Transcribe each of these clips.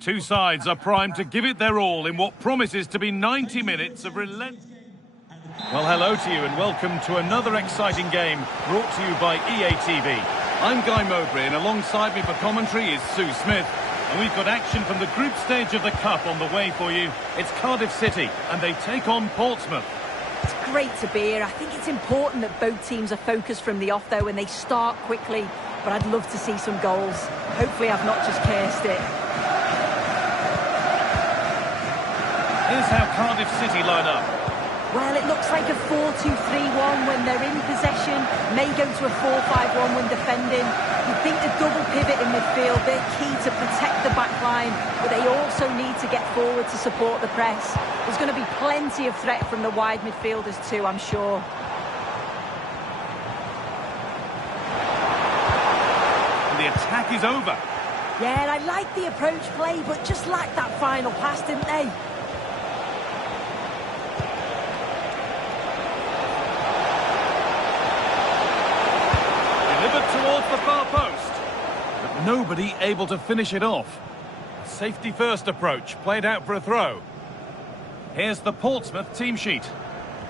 Two sides are primed to give it their all in what promises to be 90 minutes of relentless... Well, hello to you and welcome to another exciting game brought to you by oTp. I'm Guy Mowbray and alongside me for commentary is Sue Smith. And we've got action from the group stage of the Cup on the way for you. It's Cardiff City and they take on Portsmouth. It's great to be here. I think it's important that both teams are focused from the off though and they start quickly. But I'd love to see some goals. Hopefully I've not just cursed it. Here's how Cardiff City line up. Well, it looks like a 4-2-3-1 when they're in possession. May go to a 4-5-1 when defending. You think the double pivot in midfield, they're key to protect the back line, but they also need to get forward to support the press. There's going to be plenty of threat from the wide midfielders too, I'm sure. And the attack is over. Yeah, I like the approach play, but just lacked that final pass, didn't they? Towards the far post, but nobody able to finish it off. Safety first approach, played out for a throw. Here's the Portsmouth team sheet.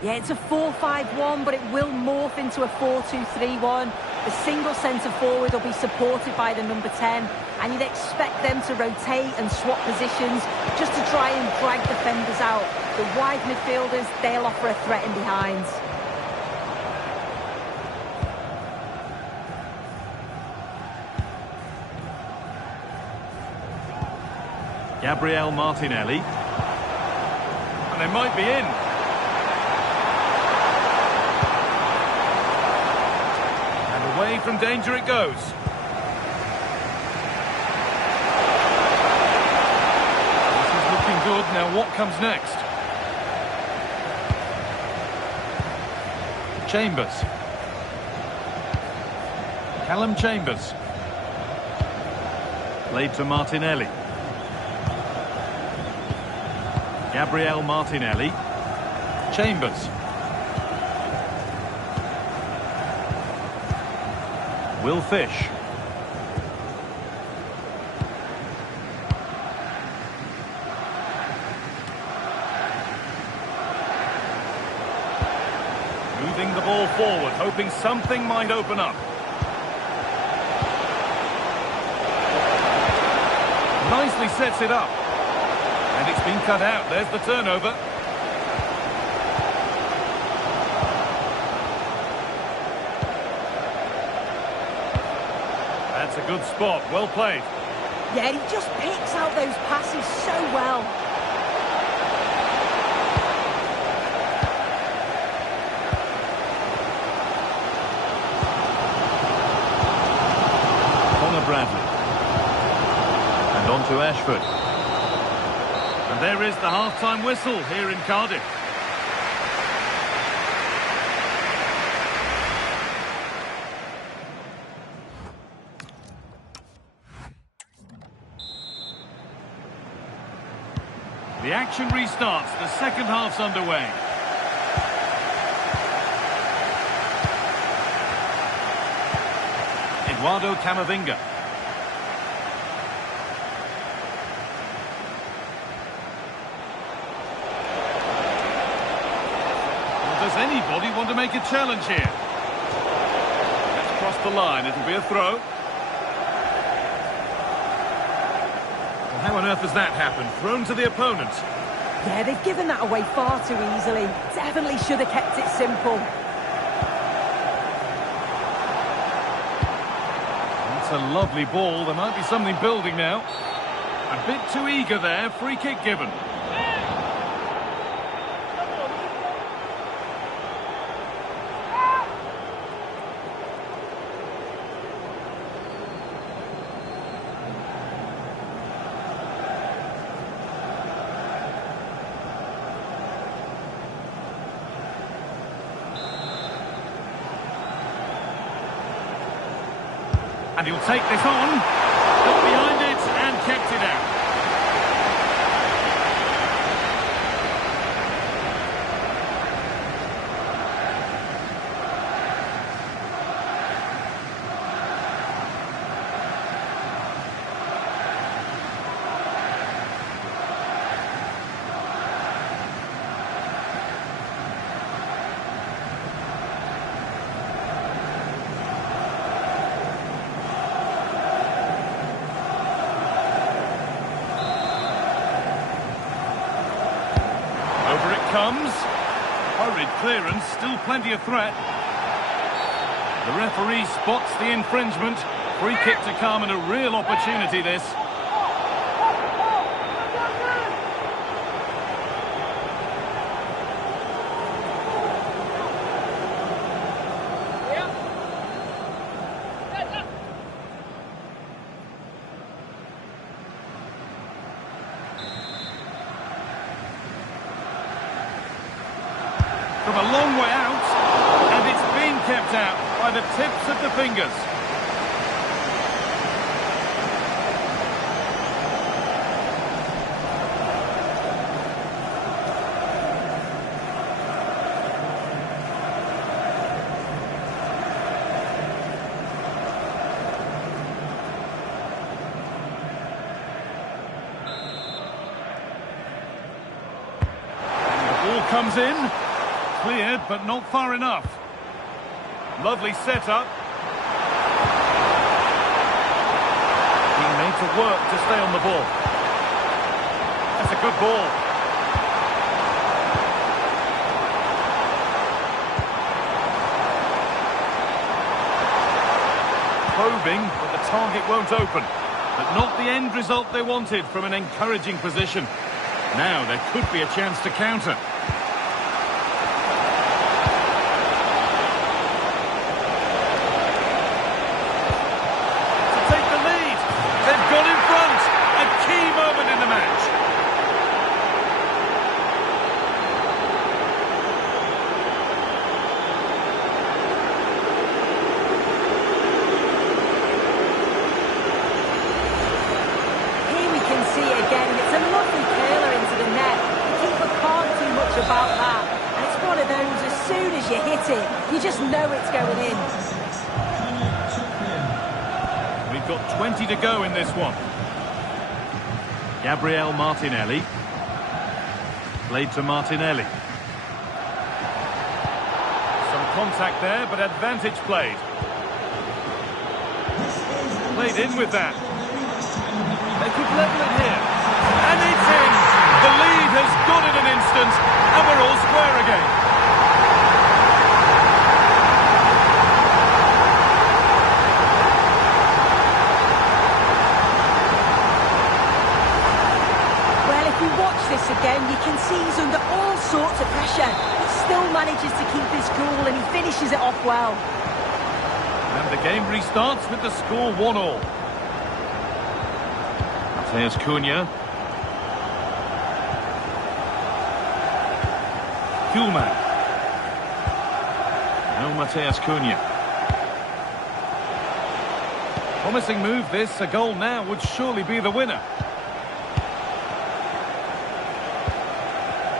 Yeah, it's a 4-5-1, but it will morph into a 4-2-3-1. The single centre forward will be supported by the number 10, and you'd expect them to rotate and swap positions just to try and drag defenders out. The wide midfielders, they'll offer a threat in behind. Gabriel Martinelli. And they might be in. And away from danger it goes. This is looking good. Now what comes next? Chambers. Callum Chambers. Played to Martinelli. Gabriel Martinelli. Chambers. Will Fish. Moving the ball forward, hoping something might open up. Nicely sets it up. And it's been cut out. There's the turnover. That's a good spot. Well played. Yeah, he just picks out those passes so well. Connor Bradley. And on to Ashford. And there is the half-time whistle here in Cardiff. The action restarts. The second half's underway. Eduardo Camavinga. Does anybody want to make a challenge here? Let's cross the line. It'll be a throw. Well, how on earth has that happened? Thrown to the opponent. Yeah, they've given that away far too easily. Definitely should have kept it simple. That's a lovely ball. There might be something building now. A bit too eager there. Free kick given. And he'll take this on. Got behind it and kept it out. Comes. Hurried clearance, still plenty of threat. The referee spots the infringement. Free kick to come and a real opportunity this. From a long way out, and it's been kept out by the tips of the fingers. And the ball comes in. Cleared, but not far enough. Lovely setup. Being made to work to stay on the ball. That's a good ball. Probing, but the target won't open. But not the end result they wanted from an encouraging position. Now there could be a chance to counter. About that, and it's one of those, as soon as you hit it, you just know it's going in. We've got 20 to go in this one. Gabriel Martinelli. Played to Martinelli. Some contact there, but advantage played. Played in with that. They could level it here. And it's in! The lead has gone in an instant, and we're all square again. Well, if you watch this again, you can see he's under all sorts of pressure. He still manages to keep his cool, and he finishes it off well. And the game restarts with the score 1-1. Mateus Cunha. Kuhlmann. Now Mateus Cunha. Promising move this. A goal now would surely be the winner.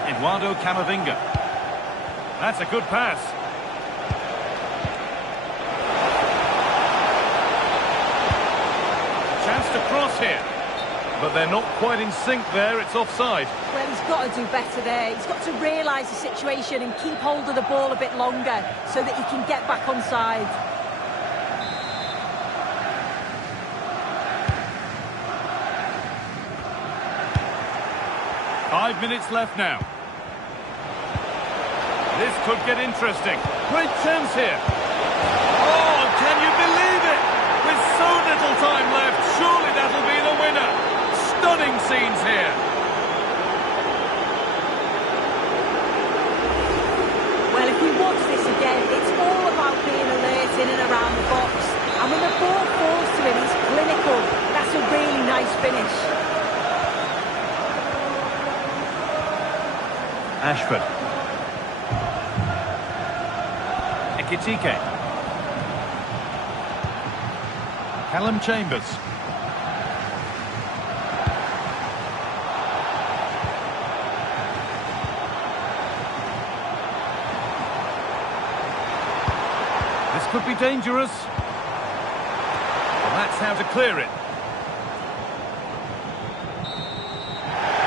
Eduardo Camavinga. That's a good pass. Chance to cross here. But they're not quite in sync there, it's offside. Well, he's got to do better there. He's got to realise the situation and keep hold of the ball a bit longer so that he can get back onside. Five minutes left now. This could get interesting. Great chance here. Oh, can you believe it? With so little time left, surely that'll be the winner. Stunning scenes here. Well, if you watch this again, it's all about being alert in and around the box. And when the ball falls to him, he's clinical. That's a really nice finish. Ashford. Ekitike. Callum Chambers. This could be dangerous. Well, that's how to clear it.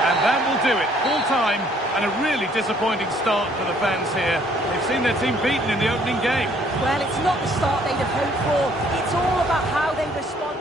And that will do it. Full time, and a really disappointing start for the fans here. They've seen their team beaten in the opening game. Well, it's not the start they'd have hoped for. It's all about how they respond.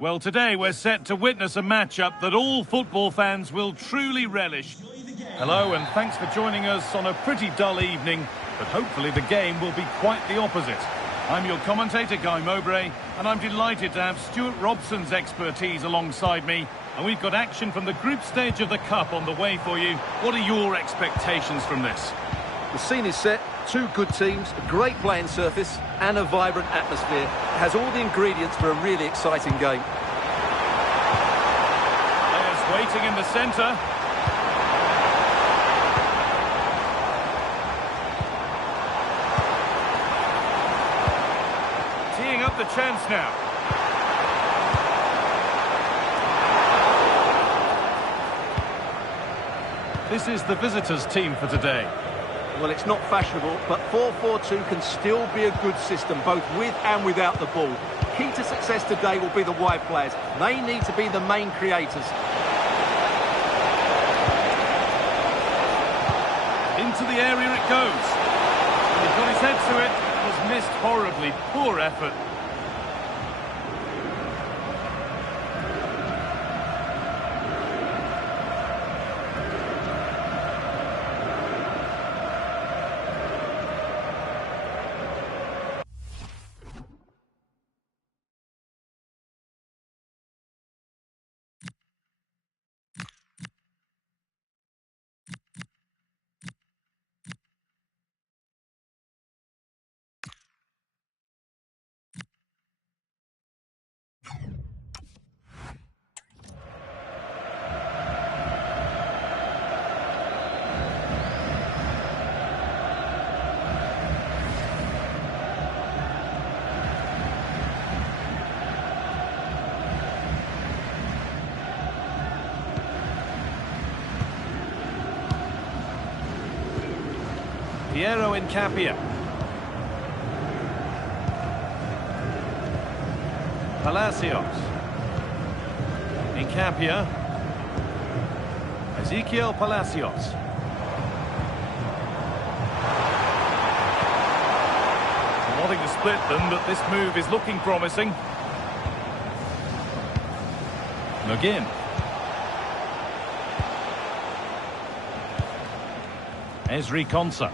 Well, today we're set to witness a matchup that all football fans will truly relish. Hello, and thanks for joining us on a pretty dull evening, but hopefully the game will be quite the opposite. I'm your commentator, Guy Mowbray, and I'm delighted to have Stuart Robson's expertise alongside me. And we've got action from the group stage of the Cup on the way for you. What are your expectations from this? The scene is set, two good teams, a great playing surface and a vibrant atmosphere. It has all the ingredients for a really exciting game. Players waiting in the centre. Teeing up the chance now. This is the visitors' team for today. Well, it's not fashionable, but 4-4-2 can still be a good system, both with and without the ball. Key to success today will be the wide players. They need to be the main creators. Into the area it goes. He got his head to it. It was missed horribly. Poor effort. Piero Incapia. Palacios. Incapia. Ezequiel Palacios. Wanting to split them, but this move is looking promising. McGinn. Ezri Konsa.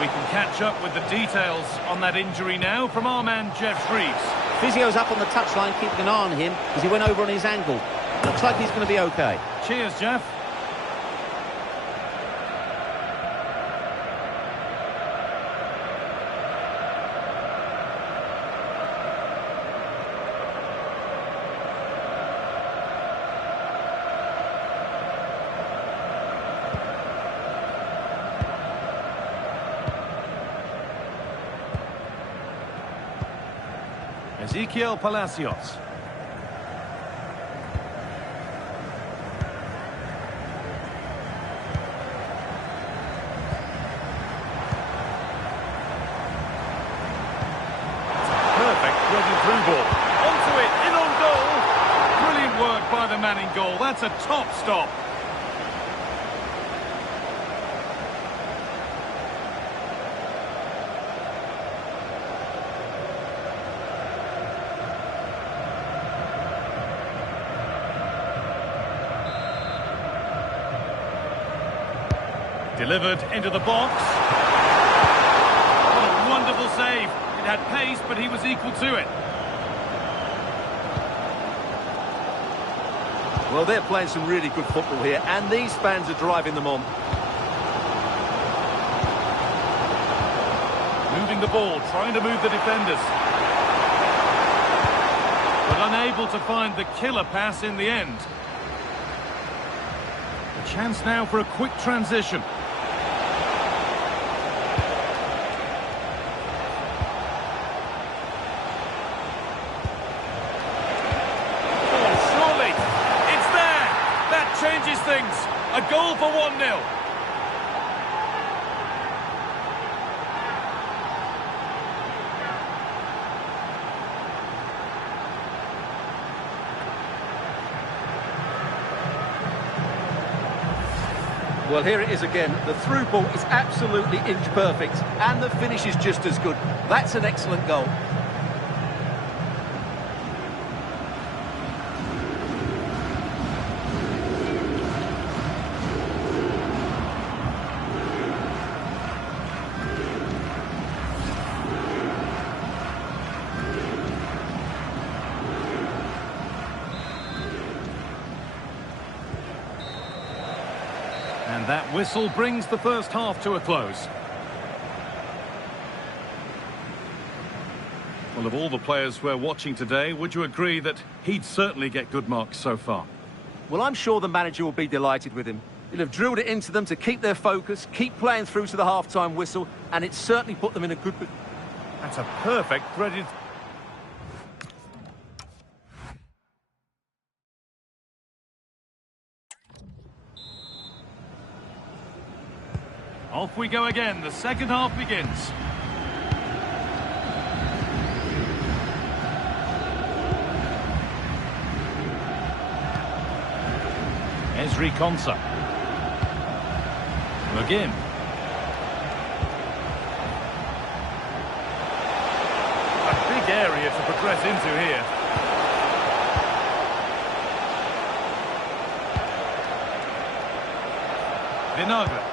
We can catch up with the details on that injury now from our man Jeff Shreves. Physio's up on the touchline, keeping an eye on him as he went over on his ankle. Looks like he's going to be okay. Cheers, Jeff. Ezequiel Palacios. Perfect threaded through ball. Onto it, in on goal. Brilliant work by the man in goal. That's a top stop. Delivered into the box. What a wonderful save. It had pace, but he was equal to it. Well, they're playing some really good football here, and these fans are driving them on. Moving the ball, trying to move the defenders. But unable to find the killer pass in the end. A chance now for a quick transition. Changes things. A goal for 1-0. Well, here it is again. The through ball is absolutely inch perfect, and the finish is just as good. That's an excellent goal. And that whistle brings the first half to a close. Well, of all the players we're watching today, would you agree that he'd certainly get good marks so far? Well, I'm sure the manager will be delighted with him. He'll have drilled it into them to keep their focus, keep playing through to the half-time whistle, and it's certainly put them in a good... That's a perfect threaded... Off we go again. The second half begins. Ezri Konsa. McGinn. A big area to progress into here. Vinagre.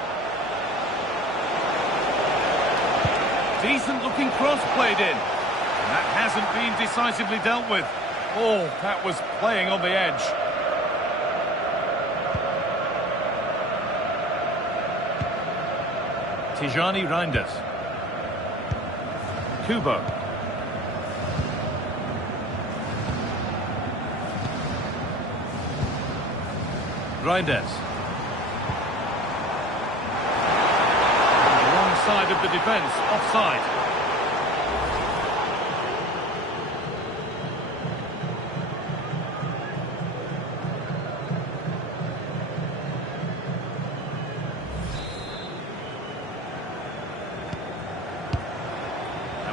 Decent looking cross played in. And that hasn't been decisively dealt with. Oh, that was playing on the edge. Tijani Reinders. Kubo. Reinders. Side of the defence, offside.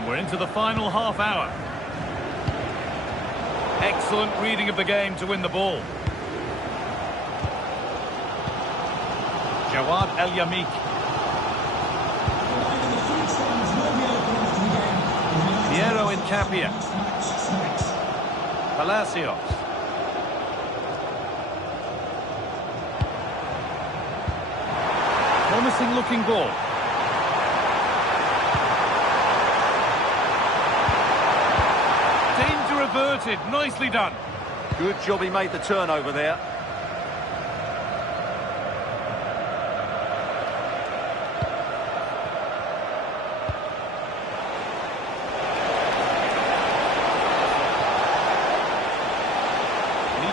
We're into the final half hour. Excellent reading of the game to win the ball. Jawad El Yamik. Piero Incapia. Palacios. Promising looking ball. Danger averted. Nicely done. Good job he made the turnover there.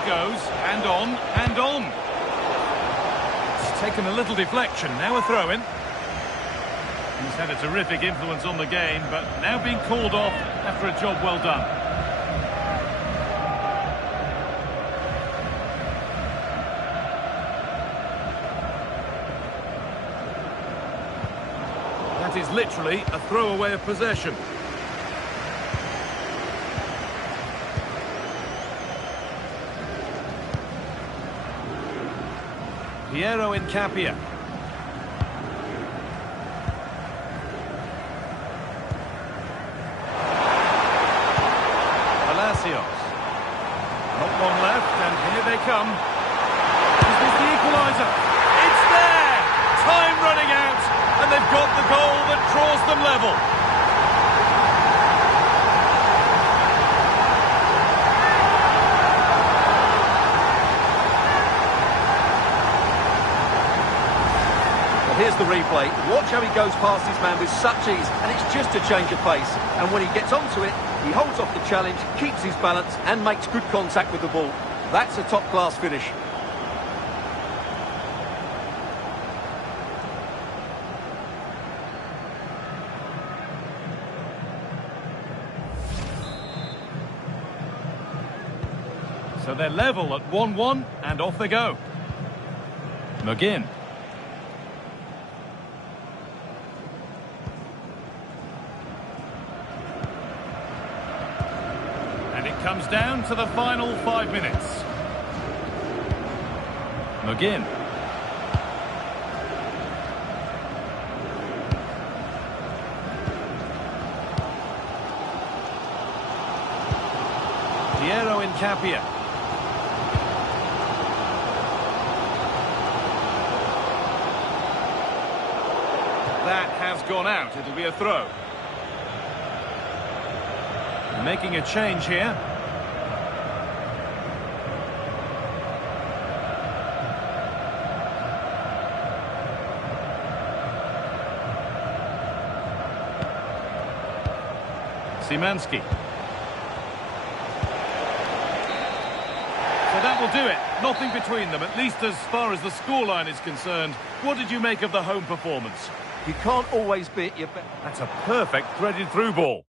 Goes, and on, and on. It's taken a little deflection, now a throw-in. He's had a terrific influence on the game, but now being called off after a job well done. That is literally a throwaway of possession. Piero Incapia. Palacios. Not long left, and here they come. Is this the equaliser? It's there! Time running out, and they've got the goal that draws them level. Here's the replay. Watch how he goes past his man with such ease, and it's just a change of pace. And when he gets onto it, he holds off the challenge, keeps his balance, and makes good contact with the ball. That's a top-class finish. So they're level at 1-1, and off they go. McGinn. Comes down to the final 5 minutes. McGinn. Piero Incapia. That has gone out. It'll be a throw. Making a change here. Szymanski. So that will do it. Nothing between them, at least as far as the scoreline is concerned. What did you make of the home performance? You can't always beat your best. That's a perfect threaded through ball.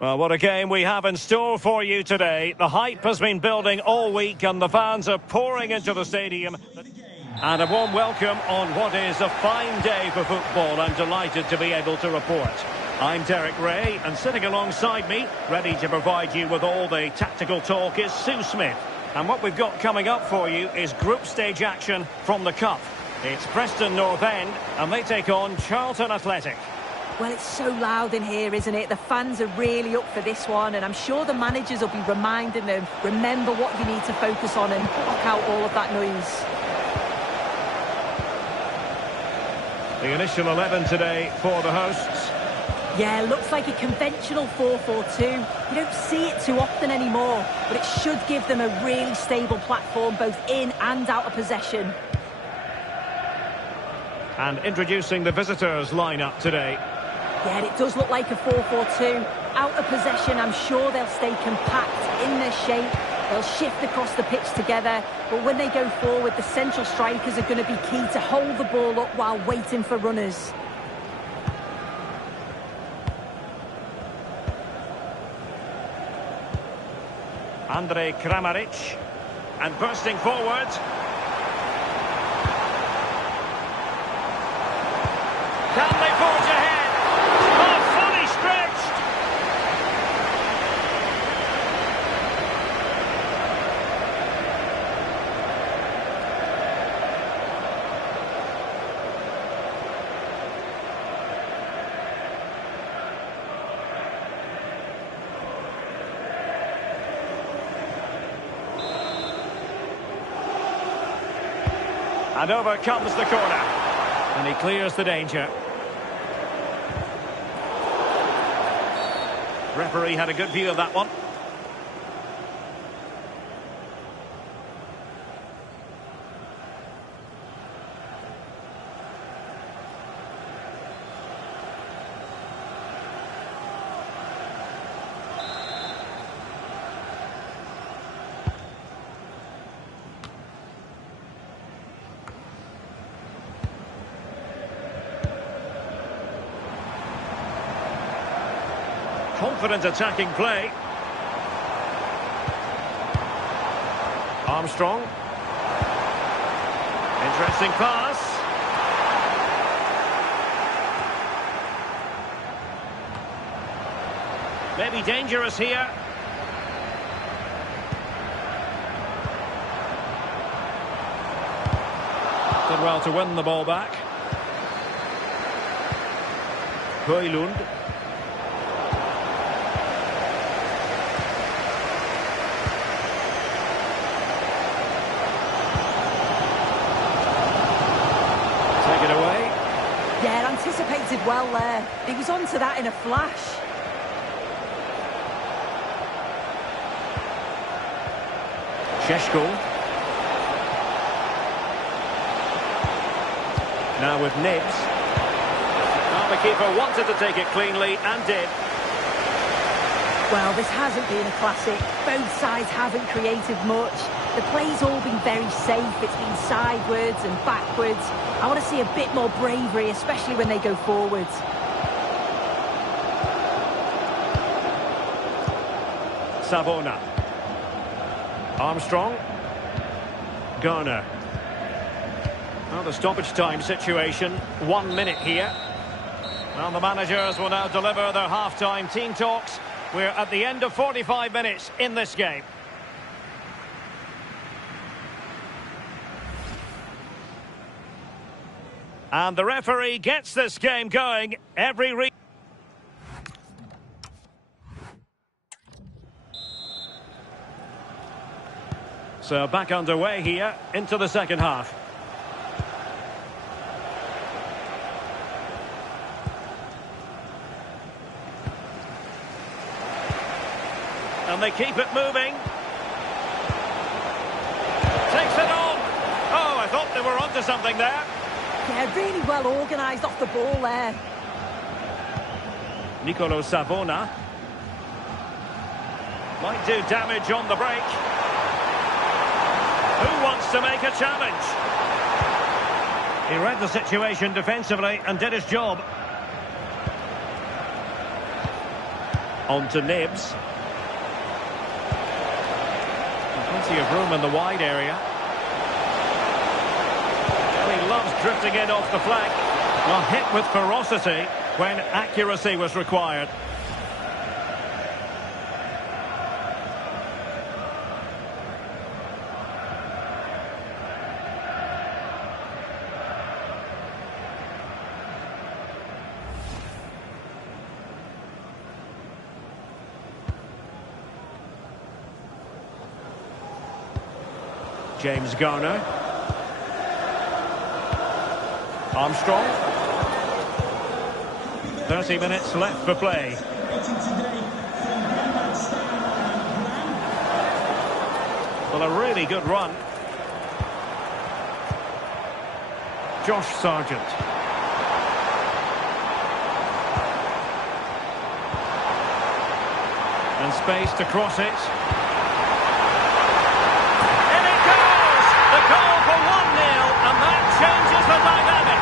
Well, what a game we have in store for you today. The hype has been building all week and the fans are pouring into the stadium. And a warm welcome on what is a fine day for football. I'm delighted to be able to report. I'm Derek Ray, and sitting alongside me, ready to provide you with all the tactical talk, is Sue Smith. And what we've got coming up for you is group stage action from the Cup. It's Preston North End, and they take on Charlton Athletic. Well, it's so loud in here, isn't it? The fans are really up for this one, and I'm sure the managers will be reminding them, remember what you need to focus on and block out all of that noise. The initial 11 today for the hosts. Yeah, looks like a conventional 4-4-2. You don't see it too often anymore, but it should give them a really stable platform, both in and out of possession. And introducing the visitors lineup today. Yeah, it does look like a 4-4-2. Out of possession, I'm sure they'll stay compact in their shape. They'll shift across the pitch together. But when they go forward, the central strikers are going to be key to hold the ball up while waiting for runners. Andrej Kramaric. And bursting forward. Can they forge ahead? Oh, fully stretched! And over comes the corner. And he clears the danger. Referee had a good view of that one. Confident attacking play. Armstrong. Interesting pass. Maybe dangerous here. Did well to win the ball back. Højlund. Yeah, anticipated well there. He was onto that in a flash. Šeško. Now with Nibs. Well, the keeper wanted to take it cleanly and did. Well, this hasn't been a classic. Both sides haven't created much. The play's all been very safe. It's been sidewards and backwards. I want to see a bit more bravery, especially when they go forwards. Savona. Armstrong. Garner. Well, the stoppage time situation. 1 minute here. Well, the managers will now deliver their half-time team talks. We're at the end of 45 minutes in this game. And the referee gets this game going. So back underway here into the second half. And they keep it moving. Takes it on. Oh, I thought they were onto something there. Yeah, really well organised off the ball there. Nicolo Savona. Might do damage on the break. Who wants to make a challenge? He read the situation defensively and did his job. On to Nibs. Plenty of room in the wide area. Well, he loves drifting in off the flank. Well, hit with ferocity when accuracy was required. James Garner. Armstrong. 30 minutes left for play. Well, a really good run. Josh Sargent. And space to cross it. Goal for 1-0, and that changes the dynamic.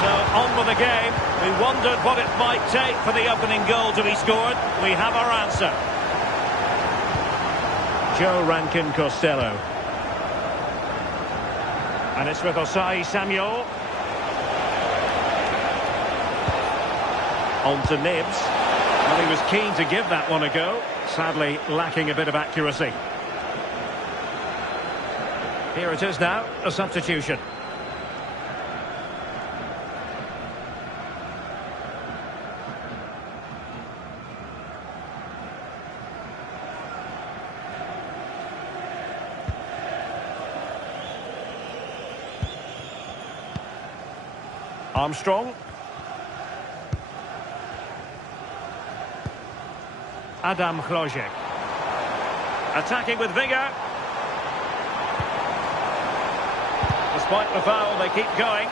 So, on with the game. We wondered what it might take for the opening goal to be scored. We have our answer. Joe Rankin Costello. And it's with Osai Samuel. On to Nibs. Well, he was keen to give that one a go. Sadly, lacking a bit of accuracy. Here it is now, a substitution. Armstrong. Adam Chlojek. Attacking with vigour. Despite the foul, they keep going.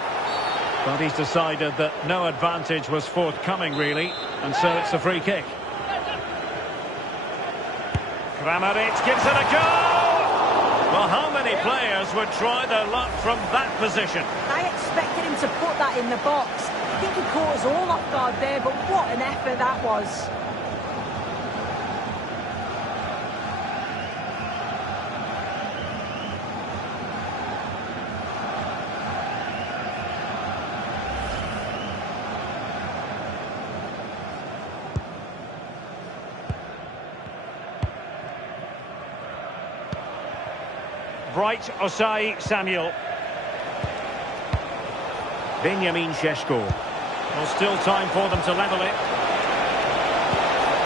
But he's decided that no advantage was forthcoming, really, and so it's a free kick. Kramaric gives it a go! Well, how many players would try their luck from that position? I expected him to put that in the box. I think he caught us all off guard there, but what an effort that was. Bright Osai Samuel. Benjamin Šeško. Well, still time for them to level it.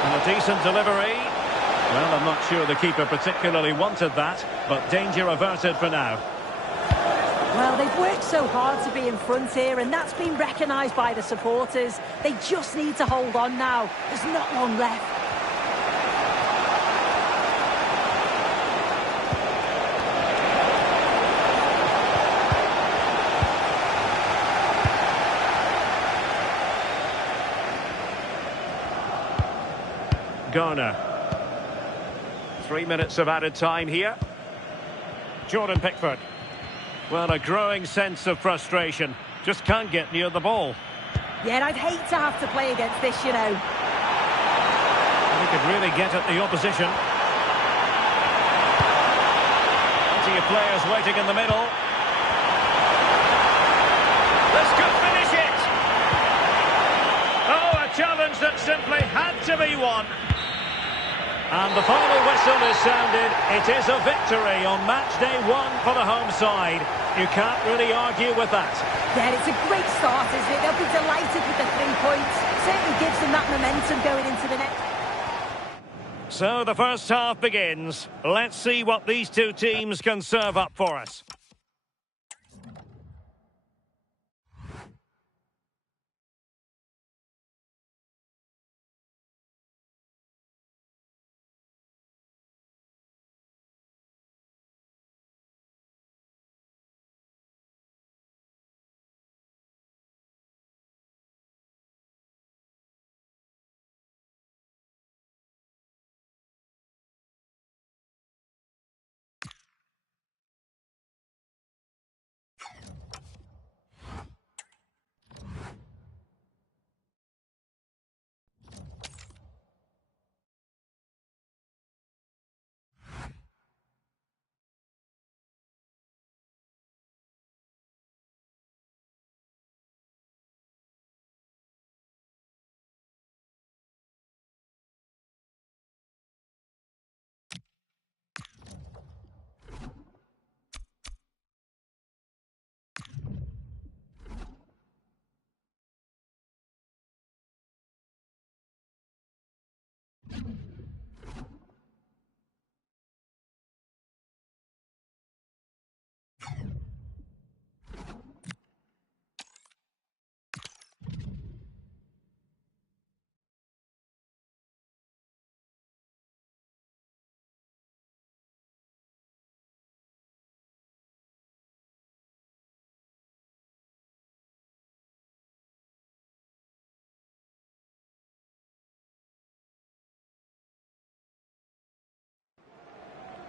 And a decent delivery. Well, I'm not sure the keeper particularly wanted that, but danger averted for now. Well, they've worked so hard to be in front here, and that's been recognised by the supporters. They just need to hold on now. There's not long left. Garner. 3 minutes of added time here. Jordan Pickford. Well, a growing sense of frustration. Just can't get near the ball. Yeah, I'd hate to have to play against this, you know. He could really get at the opposition. Plenty of players waiting in the middle. This could finish it! Oh, a challenge that simply had to be won. And the final whistle is sounded. It is a victory on match day 1 for the home side. You can't really argue with that. Yeah, it's a great start, isn't it? They'll be delighted with the 3 points. Certainly gives them that momentum going into the next. So the first half begins. Let's see what these two teams can serve up for us.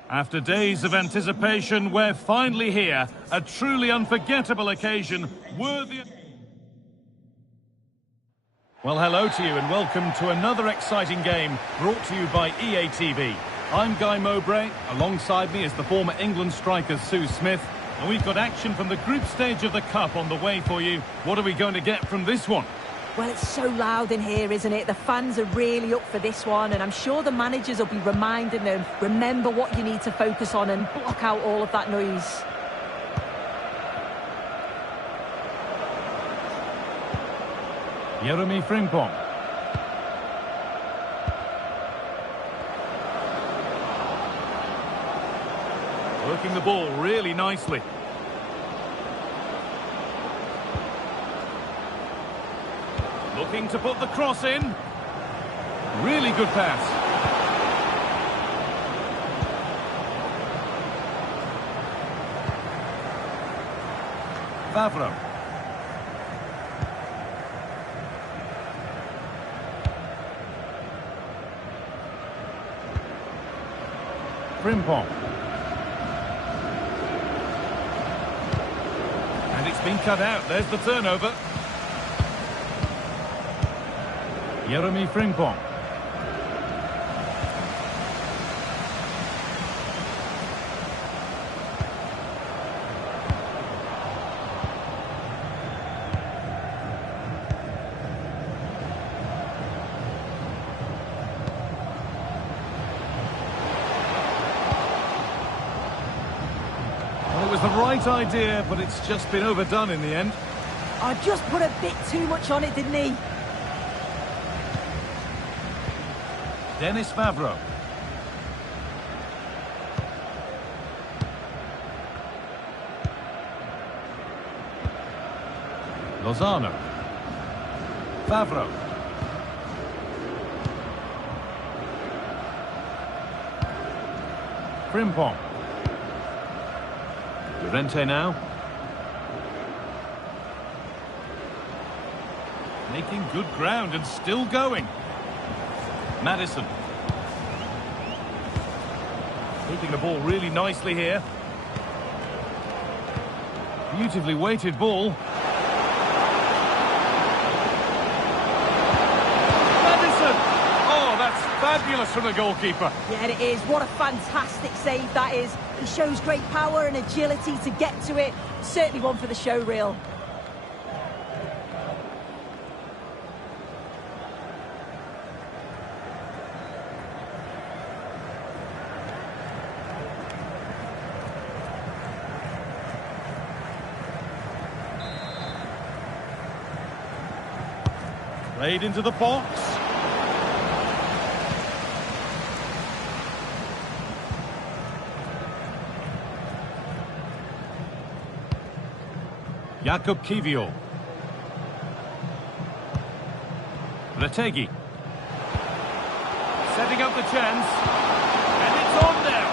After days of anticipation, we're finally here. A truly unforgettable occasion, worthy... Well, hello to you and welcome to another exciting game brought to you by EATV. I'm Guy Mowbray. Alongside me is the former England striker Sue Smith. And we've got action from the group stage of the Cup on the way for you. What are we going to get from this one? Well, it's so loud in here, isn't it? The fans are really up for this one, and I'm sure the managers will be reminding them, remember what you need to focus on and block out all of that noise. Jeremy Frimpong. Working the ball really nicely. Looking to put the cross in. Really good pass. Favreau. Frimpong. And it's been cut out. There's the turnover. Jeremy Frimpong. Well, it was the right idea, but it's just been overdone in the end. I just put a bit too much on it, didn't he? Dennis Favreau. Lozano. Favreau. Frimpong. Llorente now. Making good ground and still going. Madison. Keeping the ball really nicely here. Beautifully weighted ball. Madison! Oh, that's fabulous from the goalkeeper. Yeah, it is. What a fantastic save that is. He shows great power and agility to get to it. Certainly one for the show reel. Played into the box. Jakub Kivior. Retegi. Setting up the chance. And it's on now.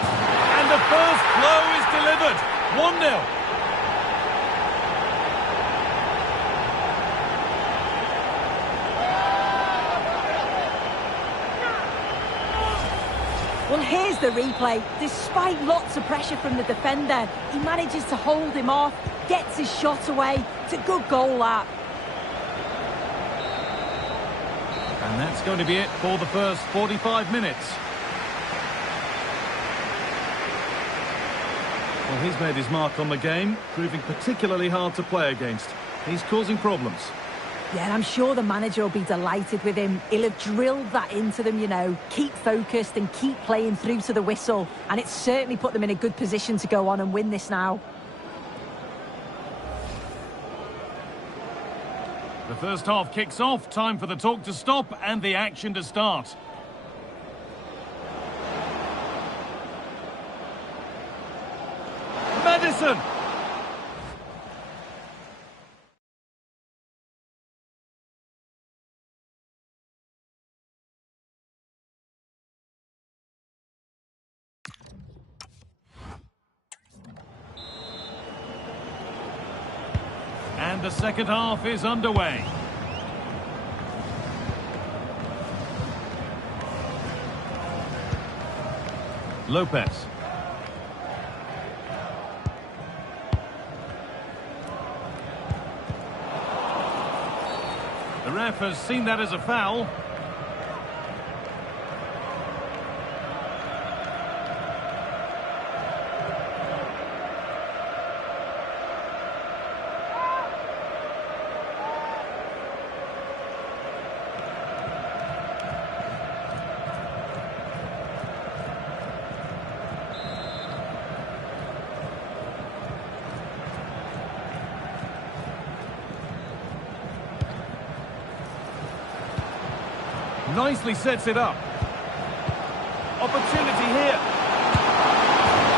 And the first blow is delivered. 1-0. Well, here's the replay. Despite lots of pressure from the defender, he manages to hold him off, gets his shot away. It's a good goal, that. And that's going to be it for the first 45 minutes. Well, he's made his mark on the game, proving particularly hard to play against. He's causing problems. Yeah, and I'm sure the manager will be delighted with him. He'll have drilled that into them, you know. Keep focused and keep playing through to the whistle. And it's certainly put them in a good position to go on and win this now. The first half kicks off. Time for the talk to stop and the action to start. Madison! And the second half is underway. Lopez. The ref has seen that as a foul. Nicely sets it up. Opportunity here.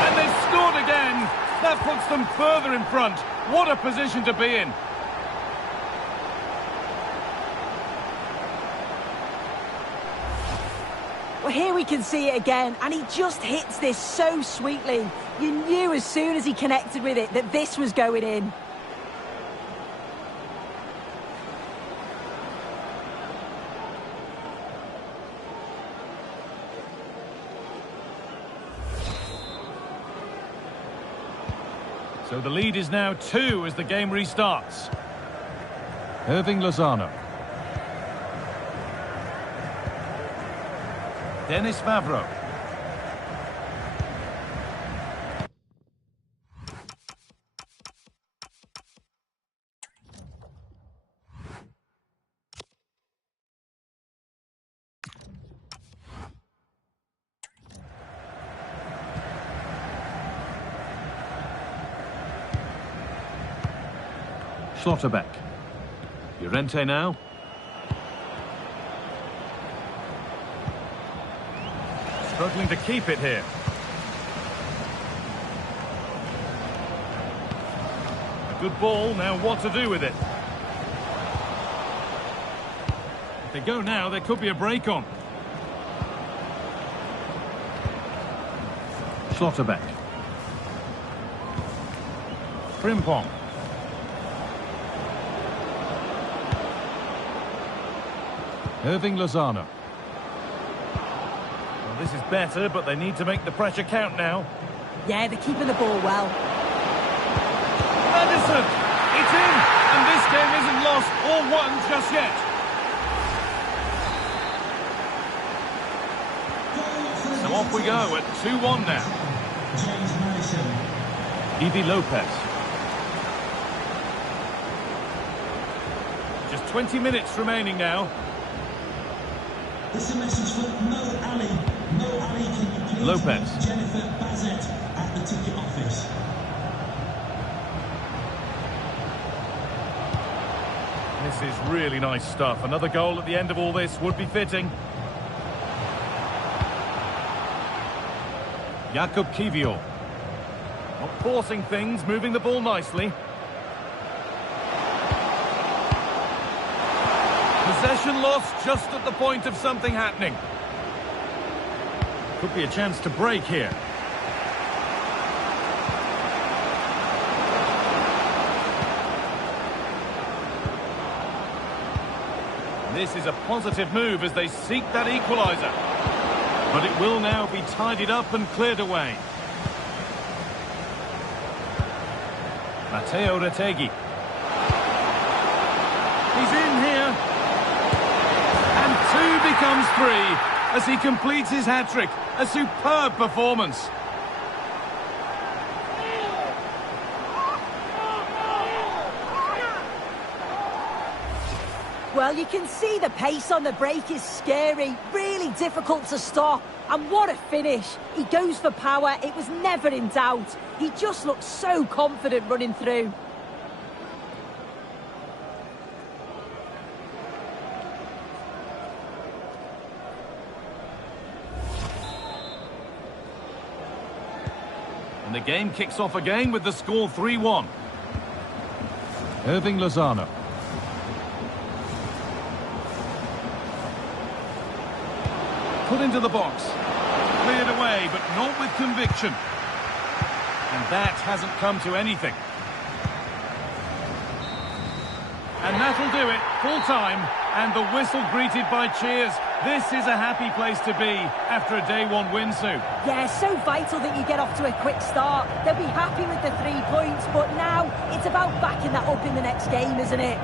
And they've scored again. That puts them further in front. What a position to be in. Well, here we can see it again, and he just hits this so sweetly. You knew as soon as he connected with it that this was going in. So the lead is now 2 as the game restarts. Irving Lozano. Dennis Vavro. Schlotterbeck. Llorente now. Struggling to keep it here. A good ball, now what to do with it? If they go now, there could be a break on. Schlotterbeck. Frimpong. Irving Lozano. Well, this is better, but they need to make the pressure count now. Yeah, they're keeping the ball well. Madison! It's in! And this game isn't lost or won just yet. So off we go at 2-1 now. Evie Lopez. Just 20 minutes remaining now. This is a message for Mo Ali. Mo Ali, can you please Lopez. Jennifer Bazette at the ticket office? This is really nice stuff. Another goal at the end of all this would be fitting. Jakub Kiwior. Not forcing things, moving the ball nicely. Possession lost just at the point of something happening. Could be a chance to break here. This is a positive move as they seek that equaliser. But it will now be tidied up and cleared away. Matteo Retegui. He's in here. And 2 becomes 3 as he completes his hat-trick. A superb performance. Well, you can see the pace on the break is scary, really difficult to stop. And what a finish. He goes for power. It was never in doubt. He just looks so confident running through. And the game kicks off again with the score 3-1. Irving Lozano. Put into the box. Cleared away, but not with conviction. And that hasn't come to anything. And that'll do it, full time, and the whistle greeted by cheers. This is a happy place to be after a day one win, Sue. Yeah, so vital that you get off to a quick start. They'll be happy with the 3 points, but now it's about backing that up in the next game, isn't it?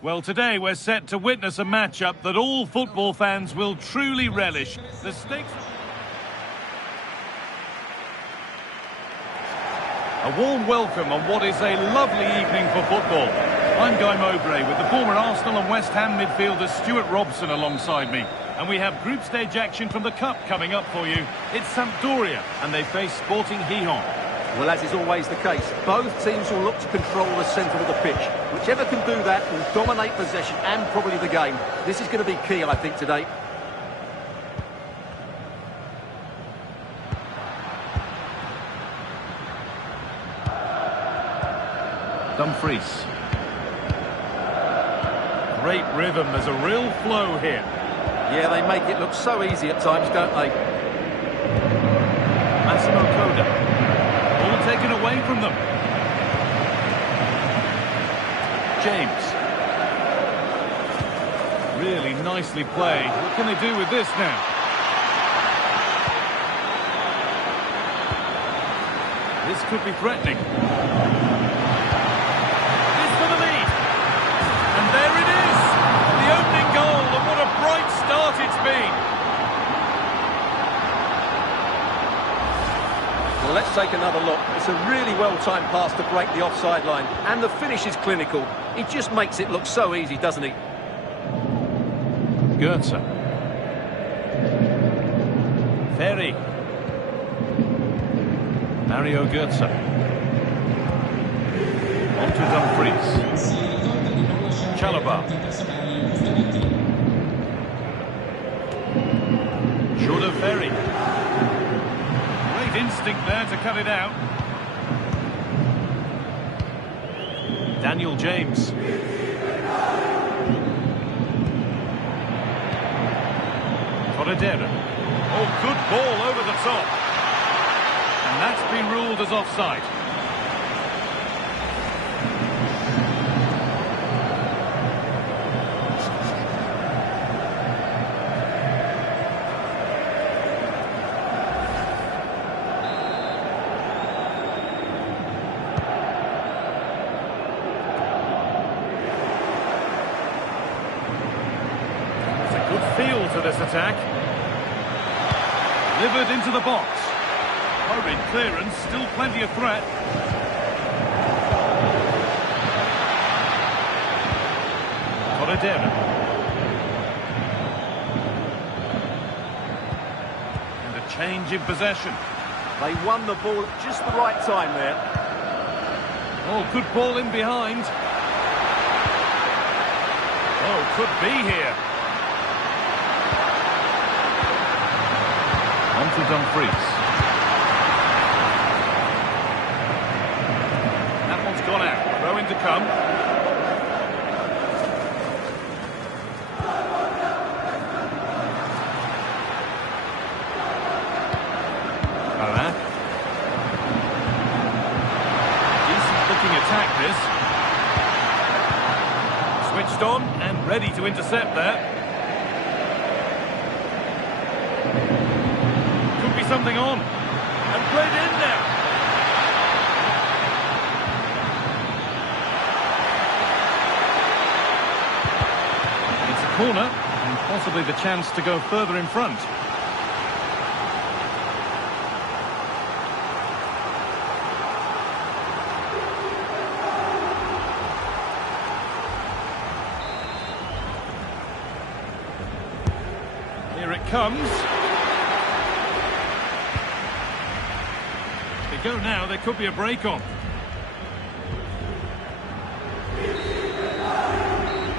Well, today we're set to witness a matchup that all football fans will truly relish. The stakes... A warm welcome on what is a lovely evening for football. I'm Guy Mowbray with the former Arsenal and West Ham midfielder Stuart Robson alongside me. And we have group stage action from the Cup coming up for you. It's Sampdoria and they face Sporting Gijón. Well, as is always the case, both teams will look to control the centre of the pitch. Whichever can do that will dominate possession and probably the game. This is going to be key, I think, today. Dumfries. Great rhythm, there's a real flow here. Yeah, they make it look so easy at times, don't they? Massimo Coda. Ball taken away from them. James. Really nicely played. What can they do with this now? This could be threatening. This for the lead. And there it is. The opening goal, and what a bright start it's been. Well, let's take another look. It's a really well-timed pass to break the offside line. And the finish is clinical. He just makes it look so easy, doesn't he? Goetze. Ferry. Mario Götze. On to Dumfries. Chalobah. Jordan Ferry. Great instinct there to cut it out. Daniel James. Corredera. Oh, good ball over the top. And that's been ruled as offside. Feel to this attack. Delivered into the box. Hurried clearance, still plenty of threat. Corredera. And a change in possession. They won the ball at just the right time there. Oh, good ball in behind. Oh, could be here. On to Dumfries. That one's gone out. Throw in to come. Barak. Decent looking attack this. Switched on and ready to intercept there. Something on and played in now. It's a corner and possibly the chance to go further in front. Here it comes. Go now, there could be a break on.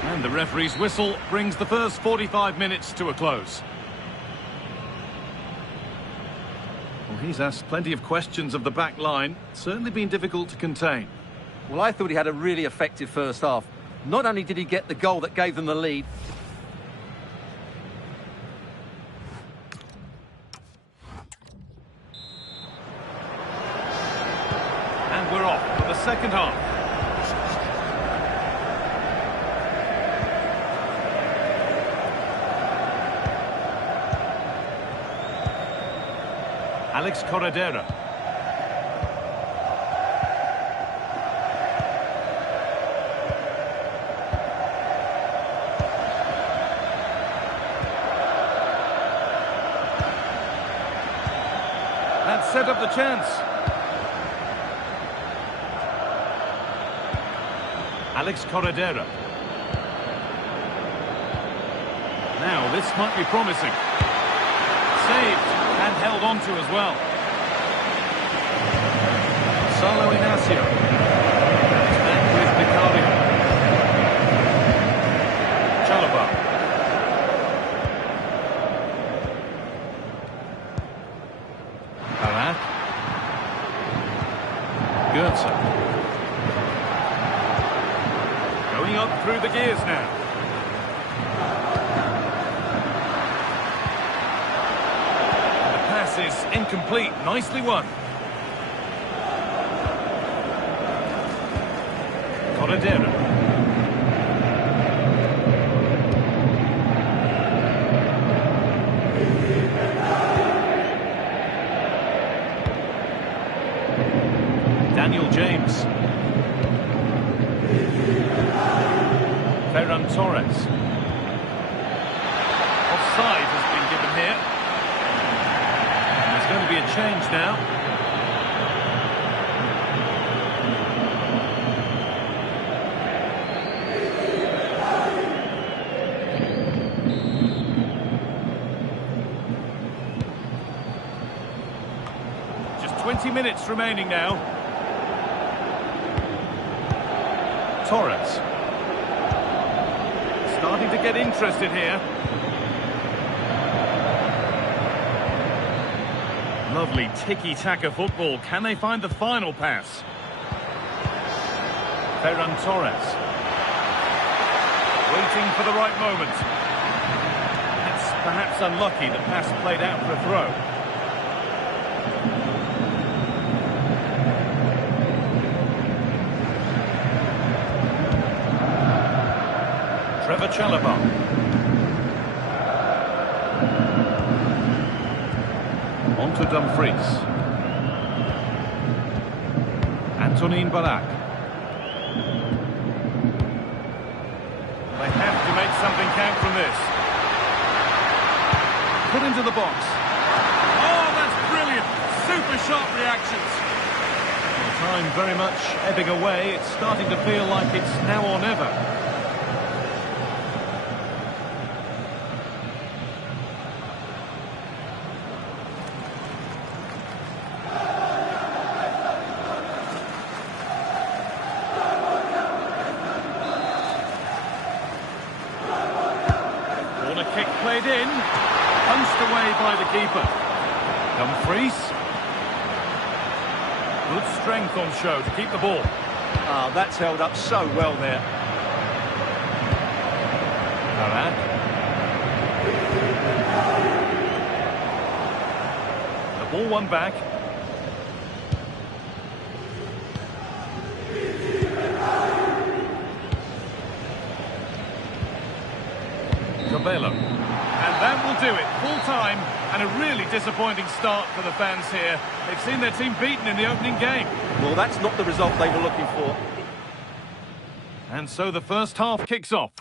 And the referee's whistle brings the first 45 minutes to a close. Well, he's asked plenty of questions of the back line. Certainly been difficult to contain. Well, I thought he had a really effective first half. Not only did he get the goal that gave them the lead, we're off for the second half. Alex Corredera. That set up the chance. Alex Corredera. Now, this might be promising. Saved and held on to as well. Salo Inacio. He's back with Vicario. Chalobah. Barak. Götze. Going up through the gears now. The pass is incomplete. Nicely won. Corredera. Daniel James. Ferran Torres. Offside has been given here. There's going to be a change now. 20 minutes remaining now. Torres. Starting to get interested here. Lovely tiki-taka football. Can they find the final pass? Ferran Torres. Waiting for the right moment. It's perhaps unlucky the pass played out for a throw. Trevor Chalobah. On to Dumfries. Antonin Barak. They have to make something count from this. Put into the box. Oh, that's brilliant. Super sharp reactions. The time very much ebbing away. It's starting to feel like it's now or never. Kick played in, punched away by the keeper. Dumfries. Good strength on show to keep the ball. Ah, that's held up so well there. Barak. The ball won back. Cabello. And that will do it. Full time and a really disappointing start for the fans here. They've seen their team beaten in the opening game. Well, that's not the result they were looking for. And so the first half kicks off.